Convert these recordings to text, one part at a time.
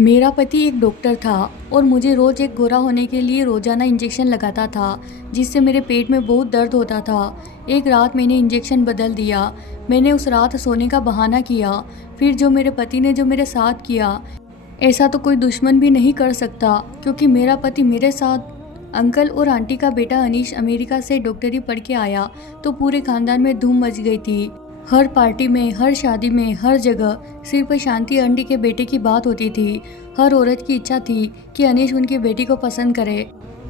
मेरा पति एक डॉक्टर था और मुझे रोज़ एक गोरा होने के लिए रोज़ाना इंजेक्शन लगाता था, जिससे मेरे पेट में बहुत दर्द होता था। एक रात मैंने इंजेक्शन बदल दिया। मैंने उस रात सोने का बहाना किया। फिर जो मेरे पति ने जो मेरे साथ किया, ऐसा तो कोई दुश्मन भी नहीं कर सकता, क्योंकि मेरा पति मेरे साथ। अंकल और आंटी का बेटा अनीश अमेरिका से डॉक्टरी पढ़ के आया तो पूरे खानदान में धूम मच गई थी। हर पार्टी में, हर शादी में, हर जगह सिर्फ शांति आंटी के बेटे की बात होती थी। हर औरत की इच्छा थी कि अनीश उनकी बेटी को पसंद करे,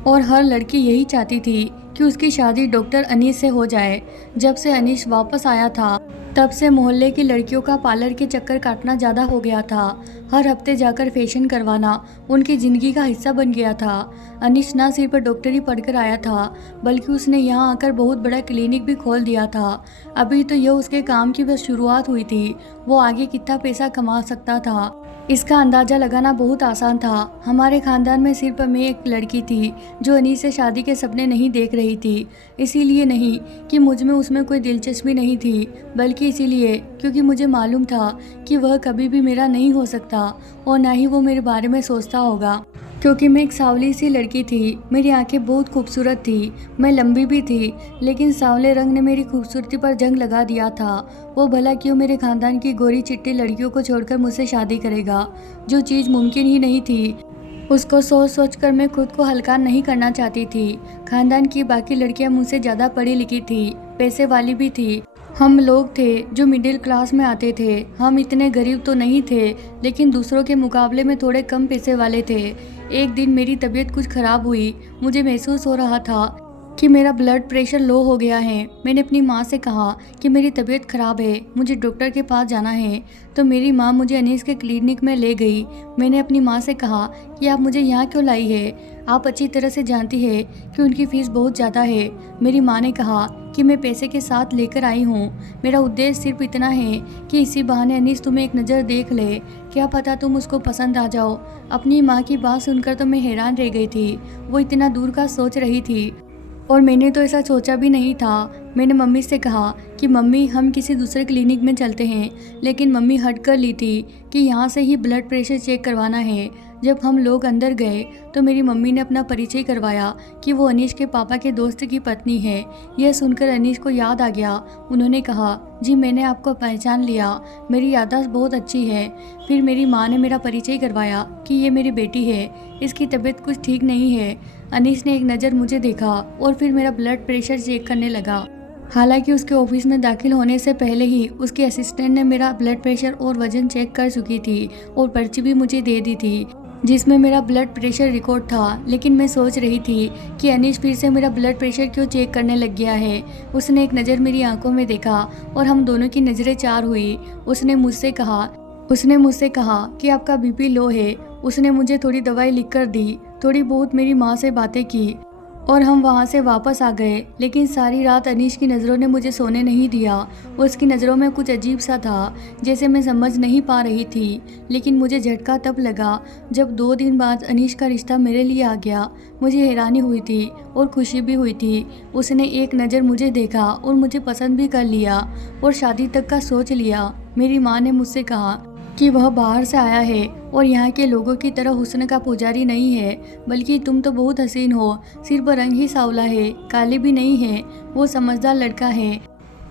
और हर लड़की यही चाहती थी कि उसकी शादी डॉक्टर अनीश से हो जाए। जब से अनीश वापस आया था, तब से मोहल्ले की लड़कियों का पार्लर के चक्कर काटना ज़्यादा हो गया था। हर हफ्ते जाकर फैशन करवाना उनकी ज़िंदगी का हिस्सा बन गया था। अनीश ना सिर्फ डॉक्टरी पढ़कर आया था, बल्कि उसने यहाँ आकर बहुत बड़ा क्लिनिक भी खोल दिया था। अभी तो यह उसके काम की बस शुरुआत हुई थी। वो आगे कितना पैसा कमा सकता था, इसका अंदाज़ा लगाना बहुत आसान था। हमारे खानदान में सिर्फ मैं एक लड़की थी जो अनीस से शादी के सपने नहीं देख रही थी। इसीलिए नहीं कि मुझ में उसमें कोई दिलचस्पी नहीं थी, बल्कि इसीलिए क्योंकि मुझे मालूम था कि वह कभी भी मेरा नहीं हो सकता और ना ही वो मेरे बारे में सोचता होगा। क्योंकि मैं एक सांवली सी लड़की थी, मेरी आंखें बहुत खूबसूरत थी, मैं लंबी भी थी, लेकिन सांवले रंग ने मेरी खूबसूरती पर जंग लगा दिया था। वो भला क्यों मेरे खानदान की गोरी चिट्टी लड़कियों को छोड़कर मुझसे शादी करेगा, जो चीज़ मुमकिन ही नहीं थी। उसको सोच सोच कर मैं खुद को हल्का नहीं करना चाहती थी। खानदान की बाकी लड़कियां मुझसे ज़्यादा पढ़ी लिखी थी, पैसे वाली भी थी। हम लोग थे जो मिडिल क्लास में आते थे। हम इतने गरीब तो नहीं थे, लेकिन दूसरों के मुकाबले में थोड़े कम पैसे वाले थे। एक दिन मेरी तबीयत कुछ ख़राब हुई। मुझे महसूस हो रहा था कि मेरा ब्लड प्रेशर लो हो गया है। मैंने अपनी माँ से कहा कि मेरी तबीयत ख़राब है, मुझे डॉक्टर के पास जाना है। तो मेरी माँ मुझे अनीस के क्लिनिक में ले गई। मैंने अपनी माँ से कहा कि आप मुझे यहाँ क्यों लाई है, आप अच्छी तरह से जानती है कि उनकी फ़ीस बहुत ज़्यादा है। मेरी माँ ने कहा कि मैं पैसे के साथ लेकर आई हूँ। मेरा उद्देश्य सिर्फ इतना है कि इसी बहाने अनीस तुम्हें एक नज़र देख ले, क्या पता तुम उसको पसंद आ जाओ। अपनी माँ की बात सुनकर तो मैं हैरान रह गई थी। वो इतना दूर का सोच रही थी और मैंने तो ऐसा सोचा भी नहीं था। मैंने मम्मी से कहा कि मम्मी हम किसी दूसरे क्लिनिक में चलते हैं, लेकिन मम्मी हट कर ली थी कि यहाँ से ही ब्लड प्रेशर चेक करवाना है। जब हम लोग अंदर गए तो मेरी मम्मी ने अपना परिचय करवाया कि वो अनीश के पापा के दोस्त की पत्नी है। यह सुनकर अनीश को याद आ गया। उन्होंने कहा, जी मैंने आपको पहचान लिया, मेरी याददाश्त बहुत अच्छी है। फिर मेरी माँ ने मेरा परिचय करवाया कि ये मेरी बेटी है, इसकी तबीयत कुछ ठीक नहीं है। अनीश ने एक नज़र मुझे देखा और फिर मेरा ब्लड प्रेशर चेक करने लगा। हालांकि उसके ऑफिस में दाखिल होने से पहले ही उसके असिस्टेंट ने मेरा ब्लड प्रेशर और वजन चेक कर चुकी थी और पर्ची भी मुझे दे दी थी, जिसमें मेरा ब्लड प्रेशर रिकॉर्ड था। लेकिन मैं सोच रही थी कि अनीश फिर से मेरा ब्लड प्रेशर क्यों चेक करने लग गया है। उसने एक नज़र मेरी आंखों में देखा और हम दोनों की नज़रें चार हुई। उसने मुझसे कहा कि आपका बीपी लो है। उसने मुझे थोड़ी दवाई लिख कर दी, थोड़ी बहुत मेरी माँ से बातें की और हम वहाँ से वापस आ गए। लेकिन सारी रात अनीश की नज़रों ने मुझे सोने नहीं दिया। उसकी नज़रों में कुछ अजीब सा था, जैसे मैं समझ नहीं पा रही थी। लेकिन मुझे झटका तब लगा जब 2 दिन बाद अनीश का रिश्ता मेरे लिए आ गया। मुझे हैरानी हुई थी और खुशी भी हुई थी। उसने एक नज़र मुझे देखा और मुझे पसंद भी कर लिया और शादी तक का सोच लिया। मेरी माँ ने मुझसे कहा कि वह बाहर से आया है और यहाँ के लोगों की तरह हुस्न का पुजारी नहीं है, बल्कि तुम तो बहुत हसीन हो, सिर्फ रंग ही सांवला है, काली भी नहीं है। वो समझदार लड़का है,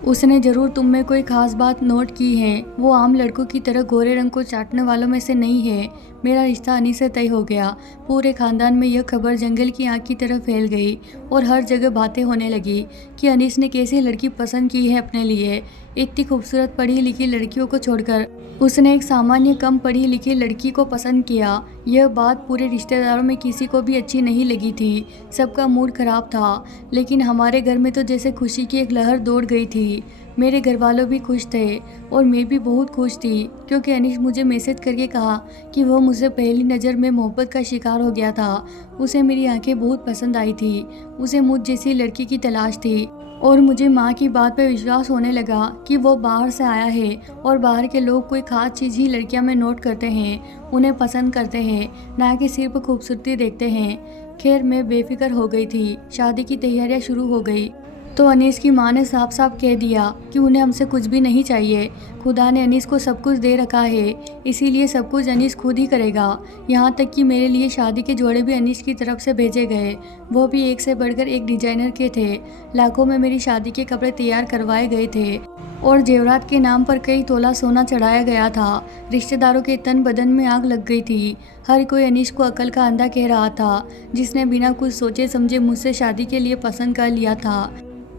उसने ज़रूर तुम में कोई खास बात नोट की है। वो आम लड़कों की तरह गोरे रंग को चाटने वालों में से नहीं है। मेरा रिश्ता अनीस से तय हो गया। पूरे खानदान में यह खबर जंगल की आग की तरह फैल गई और हर जगह बातें होने लगी कि अनीस ने कैसी लड़की पसंद की है अपने लिए। इतनी खूबसूरत पढ़ी लिखी लड़कियों को छोड़कर उसने एक सामान्य कम पढ़ी लिखी लड़की को पसंद किया। यह बात पूरे रिश्तेदारों में किसी को भी अच्छी नहीं लगी थी। सबका मूड खराब था, लेकिन हमारे घर में तो जैसे खुशी की एक लहर दौड़ गई थी। मेरे घर वालों भी खुश थे और मैं भी बहुत खुश थी, क्योंकि अनीश मुझे मैसेज करके कहा कि वह मुझसे पहली नज़र में मोहब्बत का शिकार हो गया था। उसे मेरी आंखें बहुत पसंद आई थी। उसे मुझ जैसी लड़की की तलाश थी और मुझे माँ की बात पर विश्वास होने लगा कि वो बाहर से आया है और बाहर के लोग कोई खास चीज़ ही लड़कियां में नोट करते हैं, उन्हें पसंद करते हैं, ना कि सिर्फ खूबसूरती देखते हैं। खैर मैं बेफिक्र हो गई थी। शादी की तैयारियां शुरू हो गई। तो अनीस की माँ ने साफ साफ कह दिया कि उन्हें हमसे कुछ भी नहीं चाहिए। खुदा ने अनीस को सब कुछ दे रखा है, इसीलिए सब कुछ अनीस खुद ही करेगा। यहाँ तक कि मेरे लिए शादी के जोड़े भी अनीस की तरफ से भेजे गए, वो भी एक से बढ़कर एक डिजाइनर के थे। लाखों में मेरी शादी के कपड़े तैयार करवाए गए थे और जेवरात के नाम पर कई तोला सोना चढ़ाया गया था। रिश्तेदारों के तन बदन में आग लग गई थी। हर कोई अनीस को अकल का अंधा कह रहा था, जिसने बिना कुछ सोचे समझे मुझसे शादी के लिए पसंद कर लिया था।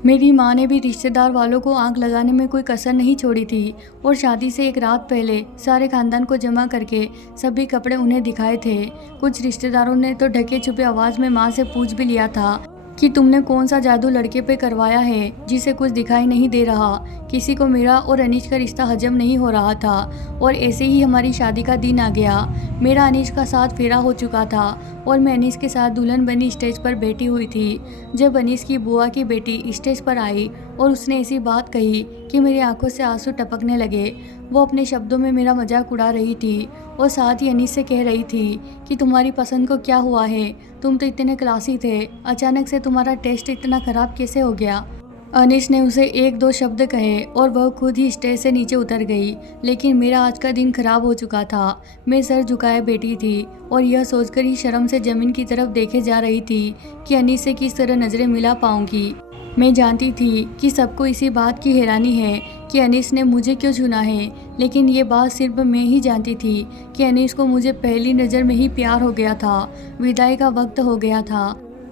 मेरी माँ ने भी रिश्तेदार वालों को आग लगाने में कोई कसर नहीं छोड़ी थी और शादी से एक रात पहले सारे खानदान को जमा करके सभी कपड़े उन्हें दिखाए थे। कुछ रिश्तेदारों ने तो ढके छुपे आवाज़ में माँ से पूछ भी लिया था कि तुमने कौन सा जादू लड़के पे करवाया है जिसे कुछ दिखाई नहीं दे रहा। किसी को मेरा और अनीश का रिश्ता हजम नहीं हो रहा था और ऐसे ही हमारी शादी का दिन आ गया। मेरा अनीश का साथ फेरा हो चुका था और मैं अनीश के साथ दुल्हन बनी स्टेज पर बैठी हुई थी जब अनीश की बुआ की बेटी स्टेज पर आई और उसने ऐसी बात कही कि मेरी आंखों से आंसू टपकने लगे। वो अपने शब्दों में मेरा मजाक उड़ा रही थी और साथ ही अनीस से कह रही थी कि तुम्हारी पसंद को क्या हुआ है, तुम तो इतने क्लासी थे, अचानक से तुम्हारा टेस्ट इतना ख़राब कैसे हो गया। अनीस ने उसे एक दो शब्द कहे और वह खुद ही स्टेज से नीचे उतर गई। लेकिन मेरा आज का दिन खराब हो चुका था। मैं सर झुकाए बैठी थी और यह सोचकर ही शर्म से ज़मीन की तरफ देखे जा रही थी कि अनीस से किस तरह नज़रें मिला पाऊंगी। मैं जानती थी कि सबको इसी बात की हैरानी है कि अनीस ने मुझे क्यों चुना है, लेकिन ये बात सिर्फ मैं ही जानती थी कि अनीस को मुझे पहली नज़र में ही प्यार हो गया था। विदाई का वक्त हो गया था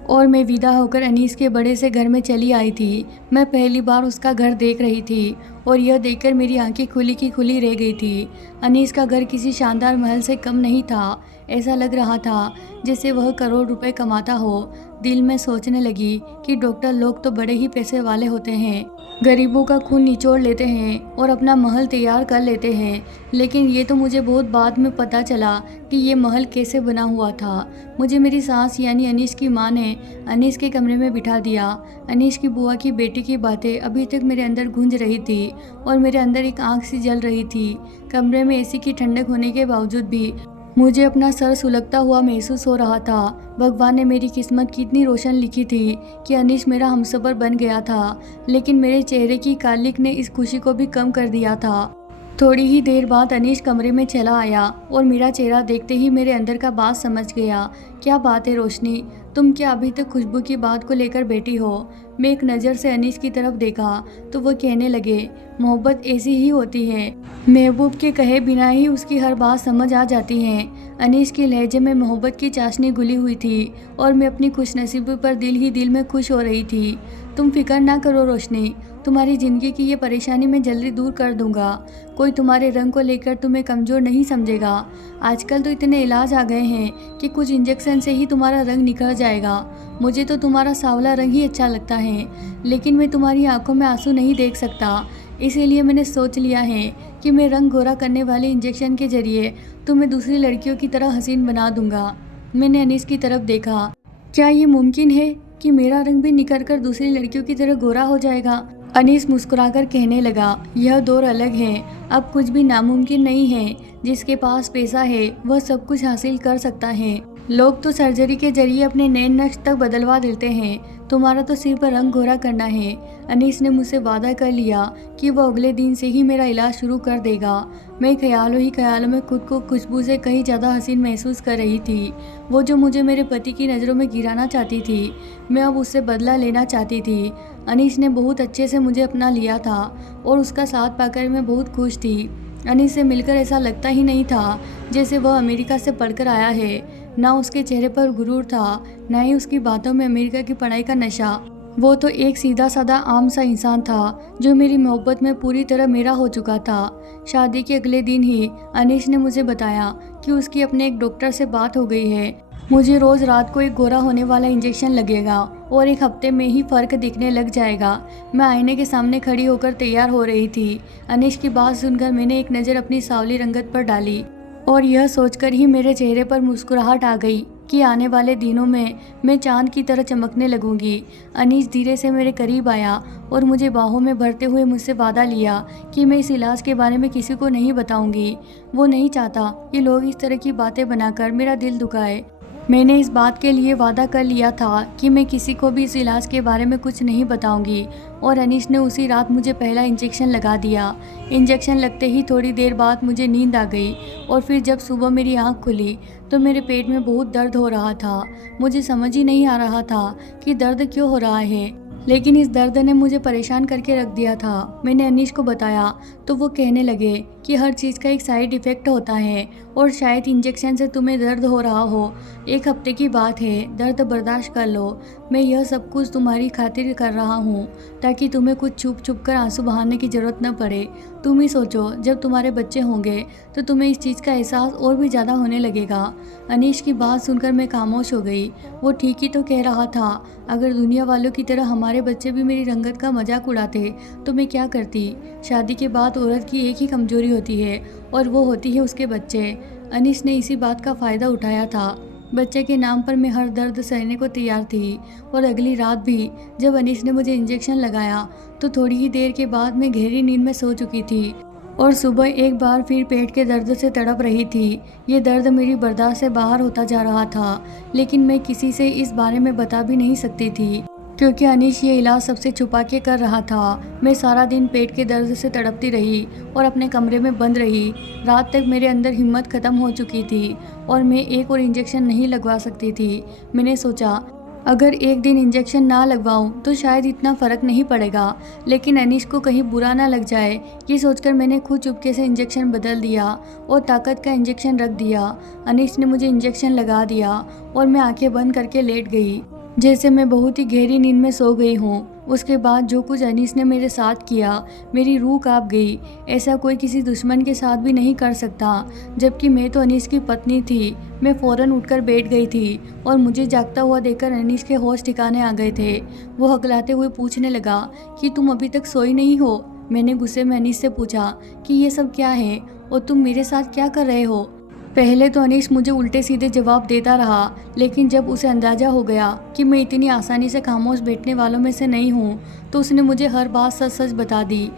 और मैं विदा होकर अनीस के बड़े से घर में चली आई थी। मैं पहली बार उसका घर देख रही थी और यह देखकर मेरी आंखें खुली की खुली रह गई थी। अनीस का घर किसी शानदार महल से कम नहीं था। ऐसा लग रहा था जैसे वह करोड़ रुपए कमाता हो। दिल में सोचने लगी कि डॉक्टर लोग तो बड़े ही पैसे वाले होते हैं, गरीबों का खून निचोड़ लेते हैं और अपना महल तैयार कर लेते हैं। लेकिन ये तो मुझे बहुत बाद में पता चला कि ये महल कैसे बना हुआ था। मुझे मेरी सास यानी अनीस की माँ ने अनीस के कमरे में बिठा दिया। अनीस की बुआ की बेटी की बातें अभी तक मेरे अंदर गूंज रही थी और मेरे अंदर एक आँख सी जल रही थी। कमरे में एसी की ठंडक होने के बावजूद भी मुझे अपना सर सुलगता हुआ महसूस हो रहा था। भगवान ने मेरी किस्मत कितनी रोशन लिखी थी कि अनीस मेरा हमसफर बन गया था, लेकिन मेरे चेहरे की कालिक ने इस खुशी को भी कम कर दिया था। थोड़ी ही देर बाद अनीस कमरे में चला आया और मेरा चेहरा देखते ही मेरे अंदर का बात समझ गया। क्या बात है रोशनी, तुम क्या अभी तक खुशबू की बात को लेकर बैठी हो? मैं एक नज़र से अनीस की तरफ देखा तो वह कहने लगे, मोहब्बत ऐसी ही होती है, महबूब के कहे बिना ही उसकी हर बात समझ आ जाती है। अनीस के लहजे में मोहब्बत की चाशनी घुली हुई थी और मैं अपनी खुशनसीबी पर दिल ही दिल में खुश हो रही थी। तुम फिक्र ना करो रोशनी, तुम्हारी ज़िंदगी की ये परेशानी मैं जल्दी दूर कर दूंगा। कोई तुम्हारे रंग को लेकर तुम्हें कमज़ोर नहीं समझेगा। आजकल तो इतने इलाज आ गए हैं कि कुछ इंजेक्शन से ही तुम्हारा रंग निकल जाएगा। मुझे तो तुम्हारा सांवला रंग ही अच्छा लगता है, लेकिन मैं तुम्हारी आंखों में आंसू नहीं देख सकता। इसीलिए मैंने सोच लिया है कि मैं रंग गोरा करने वाले इंजेक्शन के जरिए तुम्हें दूसरी लड़कियों की तरह हसीन बना दूंगा। मैंने अनीस की तरफ देखा। क्या ये मुमकिन है कि मेरा रंग भी निखर कर दूसरी लड़कियों की तरह गोरा हो जाएगा? अनीस मुस्कुराकर कहने लगा, यह दौर अलग है, अब कुछ भी नामुमकिन नहीं है। जिसके पास पैसा है वह सब कुछ हासिल कर सकता है। लोग तो सर्जरी के जरिए अपने नैन नक्श तक बदलवा देते हैं, तुम्हारा तो सिर्फ रंग गोरा करना है। अनीस ने मुझसे वादा कर लिया कि वह अगले दिन से ही मेरा इलाज शुरू कर देगा। मैं ख्यालों ही ख्यालों में खुद को खुशबू से कहीं ज़्यादा हसीन महसूस कर रही थी। वो जो मुझे मेरे पति की नज़रों में गिराना चाहती थी, मैं अब उससे बदला लेना चाहती थी। अनीस ने बहुत अच्छे से मुझे अपना लिया था और उसका साथ पाकर मैं बहुत खुश थी। अनीस से मिलकर ऐसा लगता ही नहीं था जैसे वह अमेरिका से पढ़कर आया है। ना उसके चेहरे पर गुरूर था, ना ही उसकी बातों में अमेरिका की पढ़ाई का नशा। वो तो एक सीधा साधा आम सा इंसान था जो मेरी मोहब्बत में पूरी तरह मेरा हो चुका था। शादी के अगले दिन ही अनीस ने मुझे बताया कि उसकी अपने एक डॉक्टर से बात हो गई है। मुझे रोज़ रात को एक गोरा होने वाला इंजेक्शन लगेगा और एक हफ्ते में ही फ़र्क दिखने लग जाएगा। मैं आईने के सामने खड़ी होकर तैयार हो रही थी। अनीस की बात सुनकर मैंने एक नज़र अपनी सांवली रंगत पर डाली और यह सोचकर ही मेरे चेहरे पर मुस्कुराहट आ गई कि आने वाले दिनों में मैं चांद की तरह चमकने लगूंगी। अनीस धीरे से मेरे करीब आया और मुझे बाहों में भरते हुए मुझसे वादा लिया कि मैं इस इलाज के बारे में किसी को नहीं बताऊंगी। वो नहीं चाहता कि लोग इस तरह की बातें बनाकर मेरा दिल दुखाए। मैंने इस बात के लिए वादा कर लिया था कि मैं किसी को भी इस इलाज के बारे में कुछ नहीं बताऊंगी और अनीश ने उसी रात मुझे पहला इंजेक्शन लगा दिया। इंजेक्शन लगते ही थोड़ी देर बाद मुझे नींद आ गई और फिर जब सुबह मेरी आंख खुली तो मेरे पेट में बहुत दर्द हो रहा था। मुझे समझ ही नहीं आ रहा था कि दर्द क्यों हो रहा है, लेकिन इस दर्द ने मुझे परेशान करके रख दिया था। मैंने अनीश को बताया तो वो कहने लगे कि हर चीज़ का एक साइड इफ़ेक्ट होता है और शायद इंजेक्शन से तुम्हें दर्द हो रहा हो। 1 हफ्ते की बात है, दर्द बर्दाश्त कर लो। मैं यह सब कुछ तुम्हारी खातिर कर रहा हूँ ताकि तुम्हें कुछ छुप छुप कर आंसू बहाने की ज़रूरत न पड़े। तुम ही सोचो, जब तुम्हारे बच्चे होंगे तो तुम्हें इस चीज़ का एहसास और भी ज़्यादा होने लगेगा। अनीश की बात सुनकर मैं खामोश हो गई। वो ठीक ही तो कह रहा था। अगर दुनिया वालों की तरह हमारे बच्चे भी मेरी रंगत का मजाक उड़ाते तो मैं क्या करती। शादी के बाद औरत की एक ही कमजोरी होती है और वो होती है उसके बच्चे। अनीश ने इसी बात का फ़ायदा उठाया था। बच्चे के नाम पर मैं हर दर्द सहने को तैयार थी और अगली रात भी जब अनीश ने मुझे इंजेक्शन लगाया तो थोड़ी ही देर के बाद मैं गहरी नींद में सो चुकी थी और सुबह एक बार फिर पेट के दर्द से तड़प रही थी। ये दर्द मेरी बर्दाश्त से बाहर होता जा रहा था, लेकिन मैं किसी से इस बारे में बता भी नहीं सकती थी क्योंकि अनीश ये इलाज सबसे छुपा के कर रहा था। मैं सारा दिन पेट के दर्द से तड़पती रही और अपने कमरे में बंद रही। रात तक मेरे अंदर हिम्मत ख़त्म हो चुकी थी और मैं एक और इंजेक्शन नहीं लगवा सकती थी। मैंने सोचा अगर एक दिन इंजेक्शन ना लगवाऊं तो शायद इतना फ़र्क नहीं पड़ेगा, लेकिन अनीश को कहीं बुरा ना लग जाए, ये सोचकर मैंने खुद चुपके से इंजेक्शन बदल दिया और ताकत का इंजेक्शन रख दिया। अनीश ने मुझे इंजेक्शन लगा दिया और मैं आंखें बंद करके लेट गई, जैसे मैं बहुत ही गहरी नींद में सो गई हूँ। उसके बाद जो कुछ अनीश ने मेरे साथ किया, मेरी रूह कांप गई। ऐसा कोई किसी दुश्मन के साथ भी नहीं कर सकता, जबकि मैं तो अनीश की पत्नी थी। मैं फ़ौरन उठकर बैठ गई थी और मुझे जागता हुआ देखकर अनीश के होश ठिकाने आ गए थे। वो हकलाते हुए पूछने लगा कि तुम अभी तक सोई नहीं हो। मैंने गुस्से में अनीश से पूछा कि ये सब क्या है और तुम मेरे साथ क्या कर रहे हो। पहले तो अनीश मुझे उल्टे सीधे जवाब देता रहा, लेकिन जब उसे अंदाज़ा हो गया कि मैं इतनी आसानी से खामोश बैठने वालों में से नहीं हूँ तो उसने मुझे हर बात सच सच बता दी।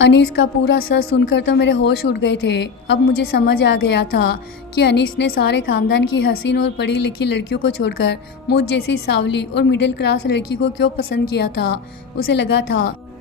अनीश का पूरा सच सुनकर तो मेरे होश उड़ गए थे। अब मुझे समझ आ गया था कि अनीश ने सारे खानदान की हसीन और पढ़ी लिखी लड़कियों को छोड़कर मुझ जैसी सावली और मिडिल क्लास लड़की को क्यों पसंद किया था।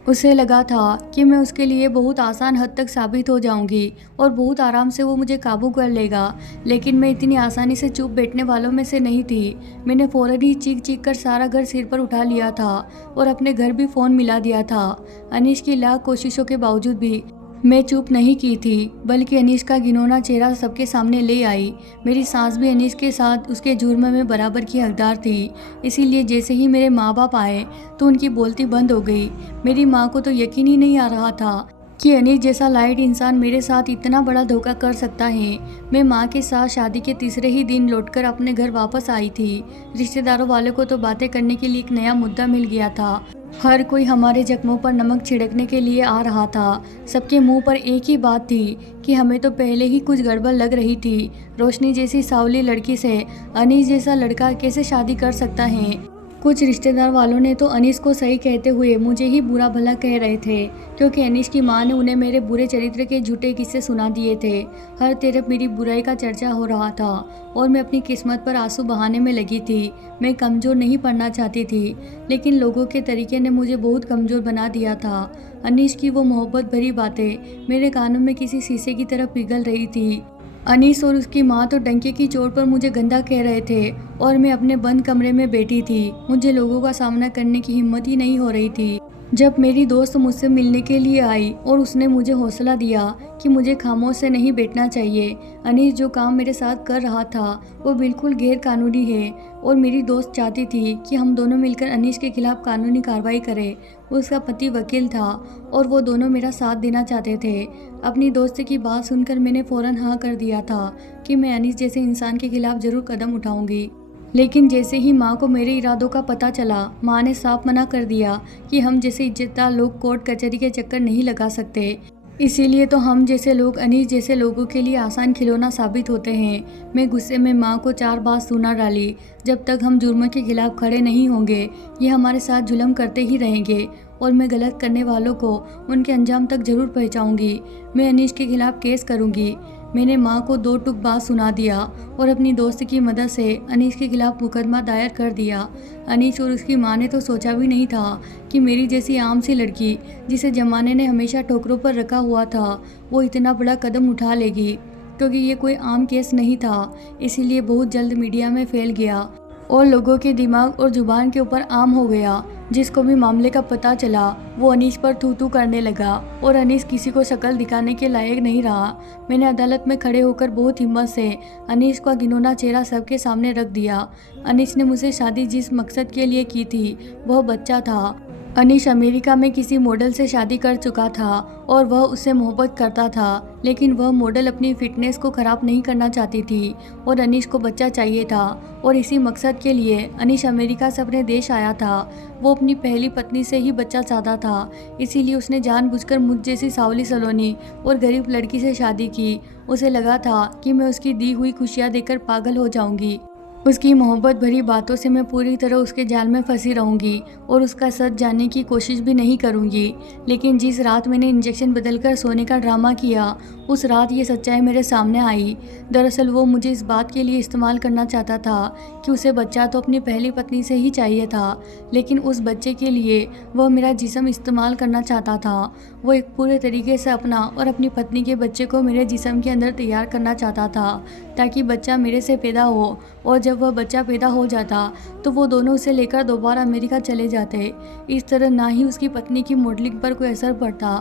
उसे लगा था कि मैं उसके लिए बहुत आसान हद तक साबित हो जाऊंगी और बहुत आराम से वो मुझे काबू कर लेगा, लेकिन मैं इतनी आसानी से चुप बैठने वालों में से नहीं थी। मैंने फ़ौरन ही चीख चीख कर सारा घर सिर पर उठा लिया था और अपने घर भी फ़ोन मिला दिया था। अनीश की लाख कोशिशों के बावजूद भी मैं चुप नहीं की थी, बल्कि अनीश का घिनौना चेहरा सबके सामने ले आई। मेरी सास भी अनीश के साथ उसके जुर्म में बराबर की हकदार थी, इसीलिए जैसे ही मेरे माँ बाप आए तो उनकी बोलती बंद हो गई। मेरी माँ को तो यकीन ही नहीं आ रहा था कि अनीश जैसा लाइट इंसान मेरे साथ इतना बड़ा धोखा कर सकता है। मैं माँ के साथ शादी के तीसरे ही दिन लौटकर अपने घर वापस आई थी। रिश्तेदारों वालों को तो बातें करने के लिए एक नया मुद्दा मिल गया था। हर कोई हमारे जख्मों पर नमक छिड़कने के लिए आ रहा था। सबके मुंह पर एक ही बात थी कि हमें तो पहले ही कुछ गड़बड़ लग रही थी। रोशनी जैसी सावली लड़की से अनीश जैसा लड़का कैसे शादी कर सकता है। कुछ रिश्तेदार वालों ने तो अनीश को सही कहते हुए मुझे ही बुरा भला कह रहे थे, क्योंकि अनीश की मां ने उन्हें मेरे बुरे चरित्र के झूठे किस्से सुना दिए थे। हर तरफ मेरी बुराई का चर्चा हो रहा था और मैं अपनी किस्मत पर आंसू बहाने में लगी थी। मैं कमज़ोर नहीं पड़ना चाहती थी, लेकिन लोगों के तरीके ने मुझे बहुत कमज़ोर बना दिया था। अनीश की वो मोहब्बत भरी बातें मेरे कानों में किसी शीशे की तरह पिघल रही थी। अनीस और उसकी माँ तो डंके की चोट पर मुझे गंदा कह रहे थे और मैं अपने बंद कमरे में बैठी थी। मुझे लोगों का सामना करने की हिम्मत ही नहीं हो रही थी। जब मेरी दोस्त मुझसे मिलने के लिए आई और उसने मुझे हौसला दिया कि मुझे खामोश से नहीं बैठना चाहिए। अनीस जो काम मेरे साथ कर रहा था वो बिल्कुल गैर कानूनी है और मेरी दोस्त चाहती थी कि हम दोनों मिलकर अनीस के खिलाफ कानूनी कार्रवाई करें। उसका पति वकील था और वो दोनों मेरा साथ देना चाहते थे। अपनी दोस्त की बात सुनकर मैंने फ़ौरन हाँ कर दिया था कि मैं अनीस जैसे इंसान के खिलाफ ज़रूर कदम उठाऊंगी। लेकिन जैसे ही माँ को मेरे इरादों का पता चला, माँ ने साफ मना कर दिया कि हम जैसे इज्जतदार लोग कोर्ट कचहरी के चक्कर नहीं लगा सकते। इसीलिए तो हम जैसे लोग अनीस जैसे लोगों के लिए आसान खिलौना साबित होते हैं। मैं गुस्से में माँ को 4 बात सुना डाली, जब तक हम जुर्म के खिलाफ खड़े नहीं होंगे ये हमारे साथ जुल्म करते ही रहेंगे और मैं गलत करने वालों को उनके अंजाम तक जरूर पहुँचाऊँगी। मैं अनीस के खिलाफ केस करूँगी। मैंने माँ को 2 टूक बात सुना दिया और अपनी दोस्त की मदद से अनीश के खिलाफ मुकदमा दायर कर दिया। अनीश और उसकी माँ ने तो सोचा भी नहीं था कि मेरी जैसी आम सी लड़की, जिसे ज़माने ने हमेशा ठोकरों पर रखा हुआ था, वो इतना बड़ा कदम उठा लेगी, क्योंकि ये कोई आम केस नहीं था। इसीलिए बहुत जल्द मीडिया में फैल गया और लोगों के दिमाग और जुबान के ऊपर आम हो गया। जिसको भी मामले का पता चला वो अनीश पर थू थू करने लगा और अनीश किसी को शक्ल दिखाने के लायक नहीं रहा। मैंने अदालत में खड़े होकर बहुत हिम्मत से अनीश का घिनौना चेहरा सबके सामने रख दिया। अनीश ने मुझसे शादी जिस मकसद के लिए की थी वह बच्चा था। अनीश अमेरिका में किसी मॉडल से शादी कर चुका था और वह उससे मोहब्बत करता था, लेकिन वह मॉडल अपनी फिटनेस को ख़राब नहीं करना चाहती थी और अनीश को बच्चा चाहिए था। और इसी मकसद के लिए अनीश अमेरिका से अपने देश आया था। वो अपनी पहली पत्नी से ही बच्चा चाहता था, इसीलिए उसने जानबूझकर मुझ जैसी सावली सलोनी और गरीब लड़की से शादी की। उसे लगा था कि मैं उसकी दी हुई खुशियाँ देकर पागल हो जाऊँगी। उसकी मोहब्बत भरी बातों से मैं पूरी तरह उसके जाल में फंसी रहूंगी और उसका सच जानने की कोशिश भी नहीं करूंगी। लेकिन जिस रात मैंने इंजेक्शन बदलकर सोने का ड्रामा किया, उस रात ये सच्चाई मेरे सामने आई। दरअसल वो मुझे इस बात के लिए इस्तेमाल करना चाहता था कि उसे बच्चा तो अपनी पहली पत्नी से ही चाहिए था, लेकिन उस बच्चे के लिए वह मेरा जिस्म इस्तेमाल करना चाहता था। वो एक पूरे तरीके से अपना और अपनी पत्नी के बच्चे को मेरे जिस्म के अंदर तैयार करना चाहता था, ताकि बच्चा मेरे से पैदा हो। और जब वह बच्चा पैदा हो जाता तो वो दोनों उसे लेकर दोबारा अमेरिका चले जाते। इस तरह ना ही उसकी पत्नी की मॉडलिंग पर कोई असर पड़ता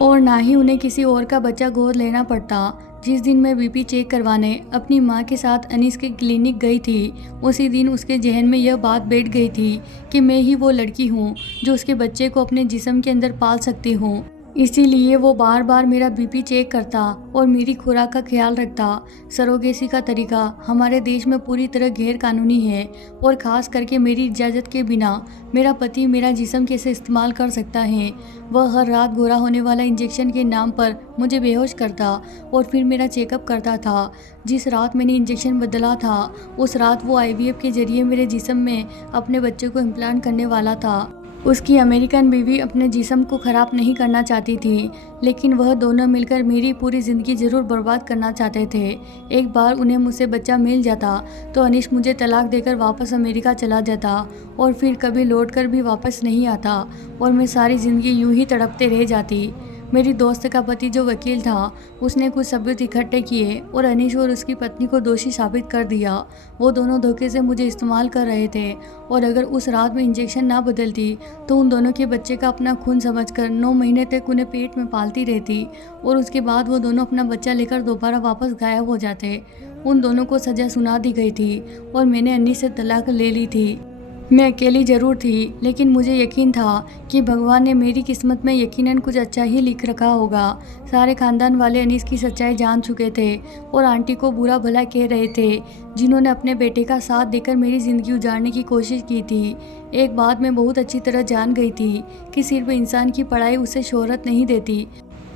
और ना ही उन्हें किसी और का बच्चा गोद लेना पड़ता। जिस दिन मैं बीपी चेक करवाने अपनी माँ के साथ अनीस के क्लिनिक गई थी, उसी दिन उसके जहन में यह बात बैठ गई थी कि मैं ही वो लड़की हूँ जो उसके बच्चे को अपने जिस्म के अंदर पाल सकती हूँ। इसीलिए वो बार बार मेरा बीपी चेक करता और मेरी खुराक का ख्याल रखता। सरोगेसी का तरीका हमारे देश में पूरी तरह गैर कानूनी है और ख़ास करके मेरी इजाज़त के बिना मेरा पति मेरा जिस्म कैसे इस्तेमाल कर सकता है। वह हर रात गोरा होने वाला इंजेक्शन के नाम पर मुझे बेहोश करता और फिर मेरा चेकअप करता था। जिस रात मैंने इंजेक्शन बदला था, उस रात वो IVF के जरिए मेरे जिस्म में अपने बच्चे को इम्प्लांट करने वाला था। उसकी अमेरिकन बीवी अपने जिस्म को ख़राब नहीं करना चाहती थी, लेकिन वह दोनों मिलकर मेरी पूरी ज़िंदगी ज़रूर बर्बाद करना चाहते थे। एक बार उन्हें मुझसे बच्चा मिल जाता तो अनीश मुझे तलाक देकर वापस अमेरिका चला जाता और फिर कभी लौट कर भी वापस नहीं आता और मैं सारी ज़िंदगी यूं ही तड़पते रह जाती। मेरी दोस्त का पति जो वकील था, उसने कुछ सबूत इकट्ठे किए और अनीश और उसकी पत्नी को दोषी साबित कर दिया। वो दोनों धोखे से मुझे इस्तेमाल कर रहे थे और अगर उस रात में इंजेक्शन ना बदलती तो उन दोनों के बच्चे का अपना खून समझकर 9 महीने तक उन्हें पेट में पालती रहती और उसके बाद वो दोनों अपना बच्चा लेकर दोबारा वापस गायब हो जाते। उन दोनों को सज़ा सुना दी गई थी और मैंने अनीश से तलाक ले ली थी। मैं अकेली ज़रूर थी, लेकिन मुझे यकीन था कि भगवान ने मेरी किस्मत में यकीनन कुछ अच्छा ही लिख रखा होगा। सारे खानदान वाले अनीस की सच्चाई जान चुके थे और आंटी को बुरा भला कह रहे थे, जिन्होंने अपने बेटे का साथ देकर मेरी ज़िंदगी उजाड़ने की कोशिश की थी। एक बात मैं बहुत अच्छी तरह जान गई थी कि सिर्फ इंसान की पढ़ाई उसे शोहरत नहीं देती,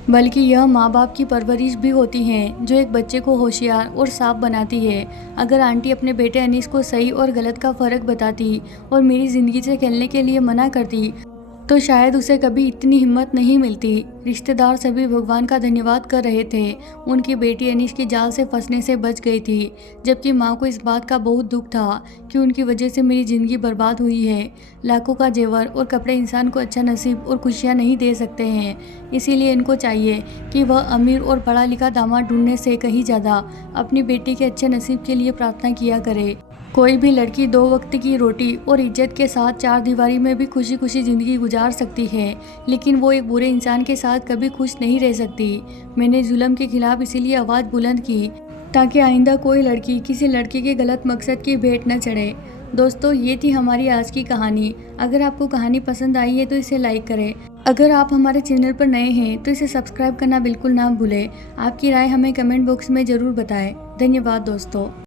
बल्कि यह माँ बाप की परवरिश भी होती है जो एक बच्चे को होशियार और साफ बनाती है। अगर आंटी अपने बेटे अनीस को सही और गलत का फ़र्क बताती और मेरी ज़िंदगी से खेलने के लिए मना करती तो शायद उसे कभी इतनी हिम्मत नहीं मिलती। रिश्तेदार सभी भगवान का धन्यवाद कर रहे थे, उनकी बेटी अनीश के जाल से फंसने से बच गई थी, जबकि माँ को इस बात का बहुत दुख था कि उनकी वजह से मेरी ज़िंदगी बर्बाद हुई है। लाखों का जेवर और कपड़े इंसान को अच्छा नसीब और खुशियाँ नहीं दे सकते हैं, इसीलिए इनको चाहिए कि वह अमीर और पढ़ा लिखा दामाद ढूंढने से कहीं ज़्यादा अपनी बेटी के अच्छे नसीब के लिए प्रार्थना किया करे। कोई भी लड़की 2 वक्त की रोटी और इज्जत के साथ 4 दीवारी में भी खुशी खुशी ज़िंदगी गुजार सकती है, लेकिन वो एक बुरे इंसान के साथ कभी खुश नहीं रह सकती। मैंने जुल्म के खिलाफ इसीलिए आवाज़ बुलंद की ताकि आइंदा कोई लड़की किसी लड़के के गलत मकसद की भेंट न चढ़े। दोस्तों, ये थी हमारी आज की कहानी। अगर आपको कहानी पसंद आई है तो इसे लाइक करें। अगर आप हमारे चैनल पर नए हैं तो इसे सब्सक्राइब करना बिल्कुल ना भूलें। आपकी राय हमें कमेंट बॉक्स में ज़रूर बताएं। धन्यवाद दोस्तों।